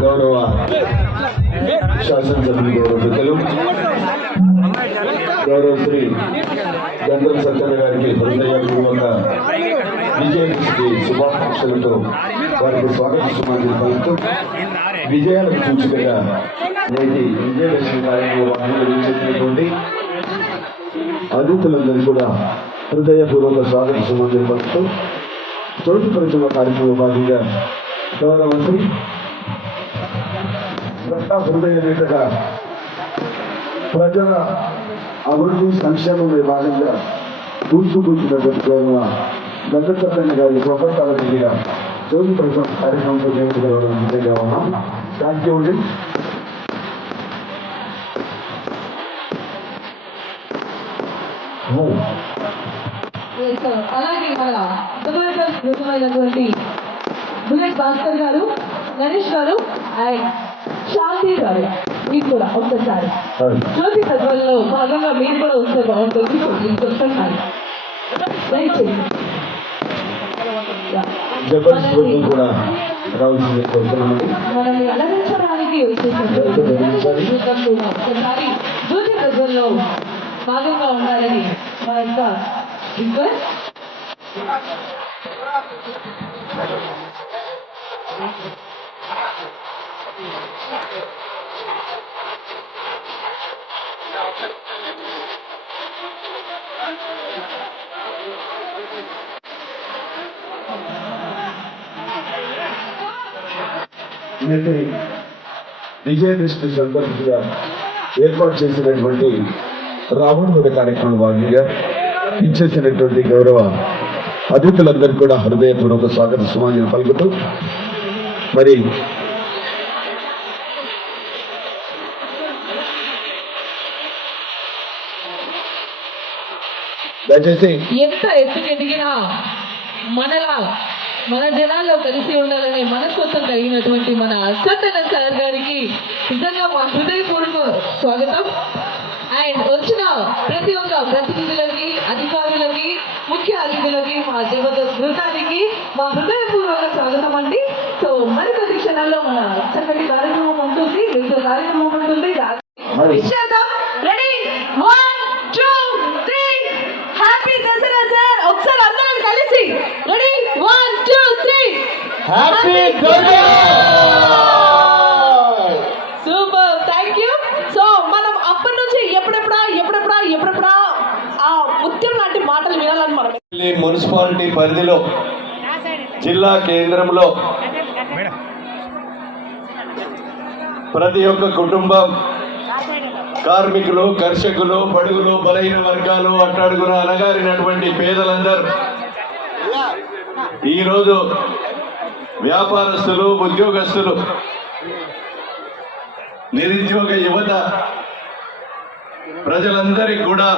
గౌరవ శాసనసభ్యులు గౌరవ పెద్దలు గౌరవ శ్రీ గంధం సత్యన గారికి హృదయపూర్వక విజయదశమి శుభాకాంక్షలతో వారికి స్వాగత సుమాన్ని పలుకుతూ విజయాలకు సూచికగా నేటి విజయదశమి కార్యక్రమాన్ని నిర్వహించినటువంటి అతిథులందరూ కూడా హృదయపూర్వక స్వాగత సుమాన్ని పలుకుతూ తోటి పరిచయ భాగంగా గౌరవ శ్రీ ప్రజా హృదయ నేతగా ప్రజల అభివృద్ధి సంక్షేమంలో భాగంగా దూసుకొచ్చినటువంటి గౌరవ గంగచక్కన్న గారి స్వపతాల దగ్గర జ్యోతి ప్రజల కార్యక్రమంతో జయించగలవడం నిజంగా ఉన్నాం. థ్యాంక్ యూ అండి. అలాగే మన జబర్దస్త్ బృందమైనటువంటి బుల్లెట్ భాస్కర్ గారు నరేష్ గారు అండ్ శాంతి గారు మీకు కూడా ఒక్కసారి జ్యోతి ప్రజ్వల్లో భాగంగా మీరు కూడా వస్తే బాగుంటుంది నేను చెప్తున్నాను దయచేసి Yeah. జబర్దస్త్ బృందం కూడా రావాల్సింది కోరుతున్నామండి మనం అలరించడానికి వచ్చేసారు ఒక్కసారి జ్యోతి ప్రజ్వల్లో భాగంగా ఉండాలని మా యొక్క రిక్వెస్ట్ నిన్ను విజయదృష్టి సందర్భంగా ఏర్పాటు చేసినటువంటి రావణ కార్యక్రమం భాగంగా ఇచ్చేసినటువంటి గౌరవ అతిథులందరికీ కూడా హృదయపూర్వక స్వాగత సమాజం పలుకుతూ మరి దయచేసి ఎంత ఎత్తుకెదిగినా మనలా మన జనాల్లో కలిసి ఉండాలనే మనస్తత్వం కలిగినటువంటి మన అశ్వతన సార్ గారికి నిజంగా మా హృదయపూర్వక స్వాగతం. అండ్ వచ్చిన ప్రతి ఒక్క ప్రతినిధులకి అధికారులకి ముఖ్య అతిథులకి మా జబర్దస్త్ బృందానికి మా హృదయపూర్వక స్వాగతం అండి. సో మరికొద్ది క్షణాల్లో మన చక్కటి కార్యక్రమం ఉంటుంది నృత్య కార్యక్రమం ఉంటుంది. మరి విషేద్దాం ready one two three happy Dasara sir ఒకసారి కలిసి ready one two three happy super thank you so మనం అప్పటి నుంచి ఎప్పుడెప్పుడా ఎప్పుడెప్పుడా ఎప్పుడెప్పుడా ఆ ముత్యం లాంటి మాటలు వినాలని మనం మున్సిపాలిటీ పరిధిలో జిల్లా కేంద్రంలో ప్రతి ఒక్క కుటుంబం కార్మికులు కర్షకులు బడుగులు బలహీన వర్గాలు అట్టడుగున అనగారినటువంటి పేదలందరూ ఈరోజు వ్యాపారస్తులు ఉద్యోగస్తులు నిరుద్యోగ యువత ప్రజలందరికీ కూడా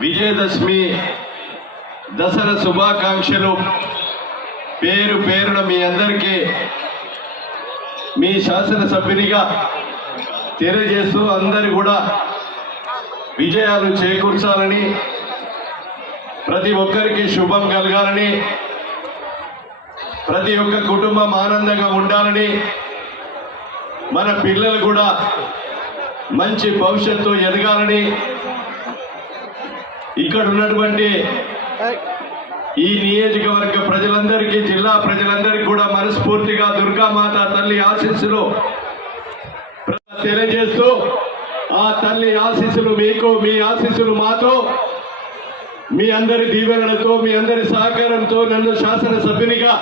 విజయదశమి దసరా శుభాకాంక్షలు. పేరు పేరున మీ అందరికీ మీ శాసనసభ్యునిగా తెలియజేస్తూ అందరు కూడా విజయాలు చేకూర్చాలని ప్రతి ఒక్కరికి శుభం కలగాలని ప్రతి ఒక్క కుటుంబం ఆనందంగా ఉండాలని మన పిల్లలు కూడా మంచి భవిష్యత్తు ఎదగాలని ఇక్కడ ఉన్నటువంటి ఈ నియోజకవర్గ ప్రజలందరికీ జిల్లా ప్రజలందరికీ కూడా మనస్ఫూర్తిగా దుర్గామాత తల్లి ఆశీస్సులు తెలియజేస్తూ ఆ తల్లి ఆశీస్సులు మీకు మీ ఆశీస్సులు మాతో మీ అందరి దీవెనలతో మీ అందరి సహకారంతో నన్ను శాసనసభ్యునిగా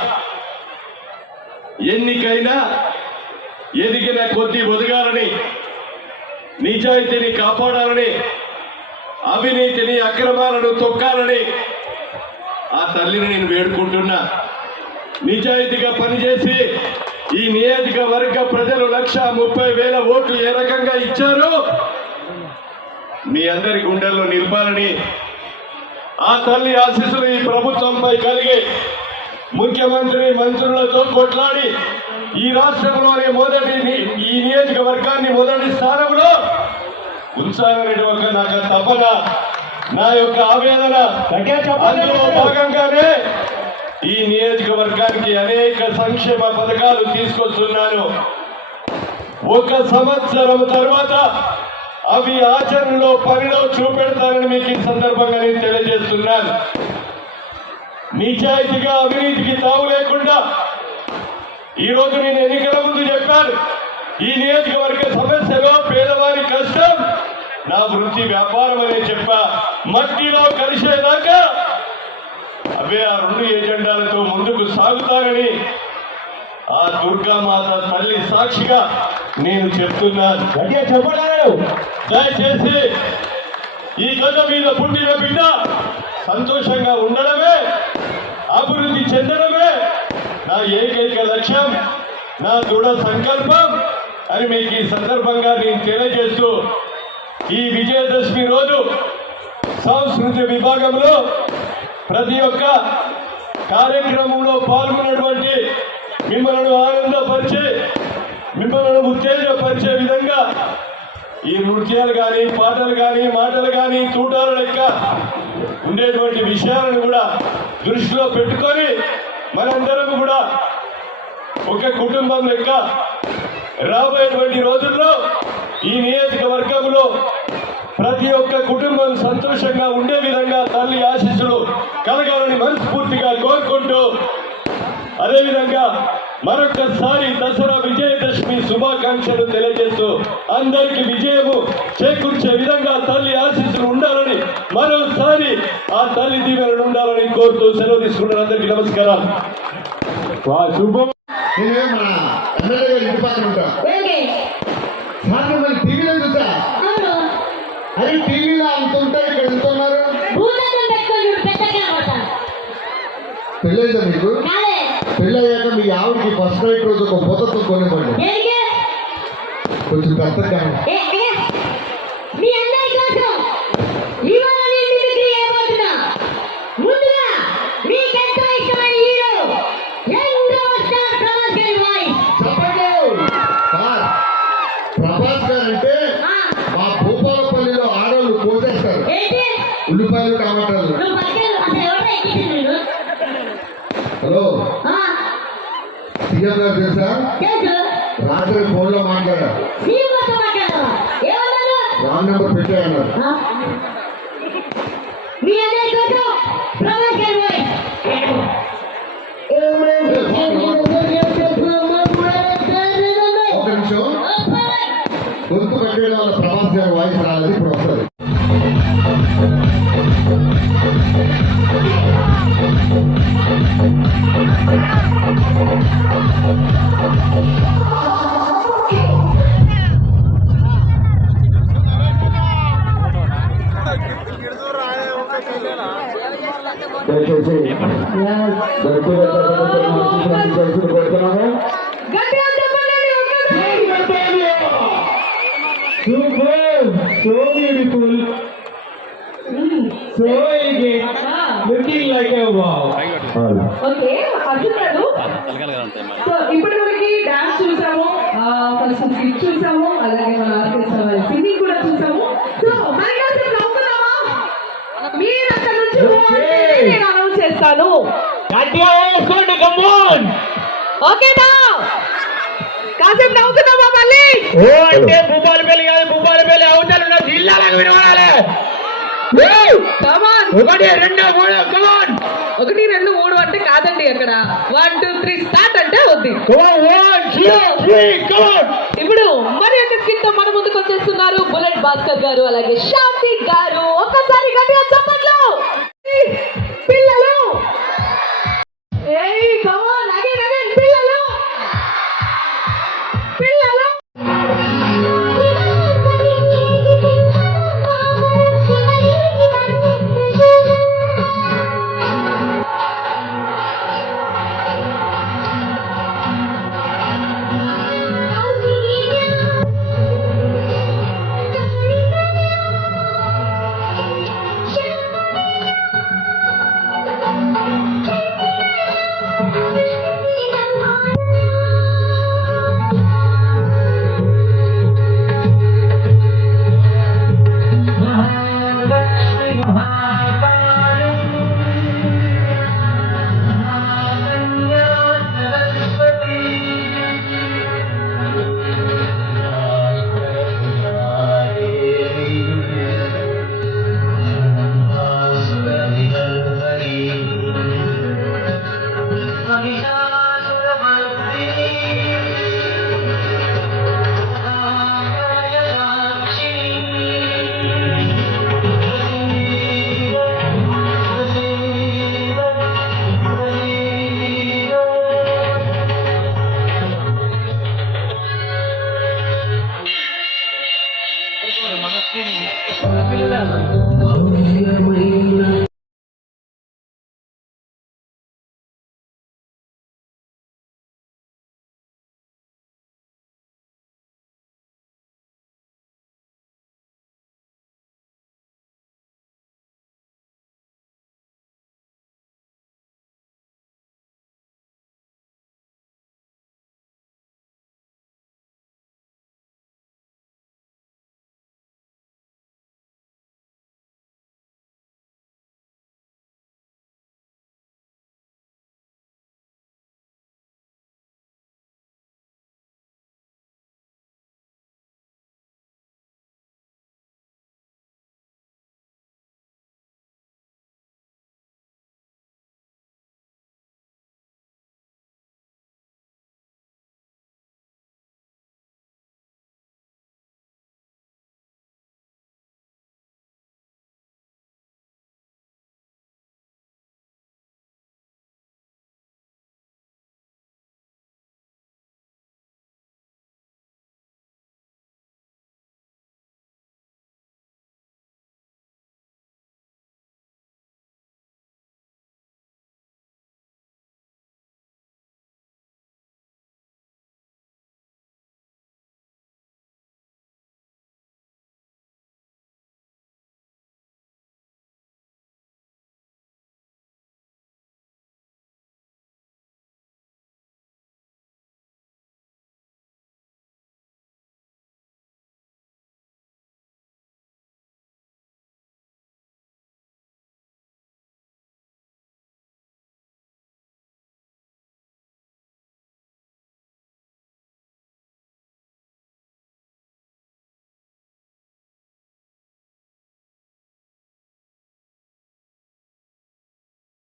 ఎన్నికైనా ఎదిగిన కొద్ది ఒదగాలని నిజాయితీని కాపాడాలని అవినీతిని అక్రమాలను తొక్కాలని ఆ తల్లిని నేను వేడుకుంటున్నా. నిజాయితీగా పనిచేసి ఈ నియోజకవర్గ ప్రజలు లక్ష ముప్పై వేల ఓట్లు ఏ రకంగా ఇచ్చారు మీ అందరి గుండెల్లో నిలపాలని ఆ తల్లి ఆశీస్సులు ఈ ప్రభుత్వంపై కలిగి ముఖ్యమంత్రి మంత్రులతో కొట్లాడి ఈ రాష్ట్రంలోనే మొదటి ఈ నియోజకవర్గాన్ని మొదటి స్థానంలో ఉంచాలనే ఒక నాకు తపన నా యొక్క ఆవేదన. అందులో భాగంగానే ఈ నియోజకవర్గానికి అనేక సంక్షేమ పథకాలు తీసుకొస్తున్నాను. ఒక సంవత్సరం తర్వాత అవి ఆచరణలో పనిలో చూపెడతానని మీకు ఈ సందర్భంగా నేను తెలియజేస్తున్నాను. నిజాయితీగా అవినీతికి తావు లేకుండా ఈ రోజు నేను ఎన్నికల ముందు చెప్పాను. ఈ నియోజకవర్గ సమస్యలో పేదవారి కష్టం నా వృత్తి వ్యాపారం అనే చెప్పా. మట్టిలో కలిసేదాకా అవే ఆ రెండు ఎజెండాలతో ముందుకు సాగుతారని ఆ దుర్గామాత తల్లి సాక్షిగా నేను చెప్తున్నాను. గట్టిగా దయచేసి ఈ గద మీద పుట్టిన బిడ్డ సంతోషంగా ఉండడమే అభివృద్ధి చెందడమే నా ఏకైక లక్ష్యం నా దృఢ సంకల్పం అని మీకు ఈ సందర్భంగా నేను తెలియజేస్తూ ఈ విజయదశమి రోజు సంస్కృతి విభాగంలో ప్రతి ఒక్క కార్యక్రమంలో పాల్గొన్నటువంటి మిమ్మల్ని ఆనందపరిచి మిమ్మల్ని ఉత్తేజపరిచే విధంగా ఈ నృత్యాలు కానీ పాటలు కానీ మాటలు కానీ తూటాల లెక్క ఉండేటువంటి విషయాలను కూడా దృష్టిలో పెట్టుకొని మనందరం కూడా ఒక కుటుంబం లెక్క రాబోయేటువంటి రోజుల్లో ఈ నియోజకవర్గంలో ప్రతి ఒక్క కుటుంబం సంతోషంగా ఉండే విధంగా తల్లి ఆశీస్సులు కలగాలని మనస్ఫూర్తిగా కోరుకుంటూ అదేవిధంగా మరొక్కసారి దసరా విజయదశమి శుభాకాంక్షలు తెలియజేస్తూ అందరికి విజయము చేకూర్చే విధంగా తల్లి ఆశీస్సులు ఉండాలని మరోసారి ఆ తల్లి దీవెనలు ఉండాలని కోరుతూ సెలవు తీసుకుంటున్న అందరికీ నమస్కారం. శుభం. టీవీలో చూసా? టీవీలో అంత ఇక్కడ పెళ్ళైందా మీకు? పెళ్ళయ్యాక మీ ఆవిడకి ఫస్ట్ నైట్ రోజు ఒక బొత్తతో కొనివ్వండి. కొంచెం పెద్దగా రాత్రి ఫోన్లో మాట్లాడా సీఎం కోసం మాట్లాడవా ఏమన్నాను రాంగ్ నెంబర్ పెట్టాయన్నారు ఆ? మీ అందరి కోసం ప్రభాస్ గారి voice super so beautiful so looking like a wow okay Arjun గారు సో ఇప్పుడు మనకి డాన్స్ చూసాము ఫస్ట్ స్కిట్ చూసాము అలాగే మన ఆర్కెస్ట్రా సింగింగ్ కూడా చూసాము. సో మరి కాసేపు నవ్వుకుందామా? మీరు అక్కడ నుంచి నేను అనౌన్స్ చేస్తాను. ఓకేనా కాసేపు నవ్వుకుందామా మళ్ళీ? ఓ అంటే భూపాలపల్లి కాదు భూపాలపల్లి అవతల ఉన్న జిల్లాలకు కమాన్ ఒకటి రెండు మూడు కమాన్ ఒకటి రెండు మూడు అంటే కాదండి అక్కడ. వన్ టూ త్రీ స్టార్ట్ అంటే వద్ది ఇప్పుడు మరి స్కిట్తో మన ముందుకు వచ్చేస్తున్నారు బుల్లెట్ భాస్కర్ గారు అలాగే శాంతి గారు.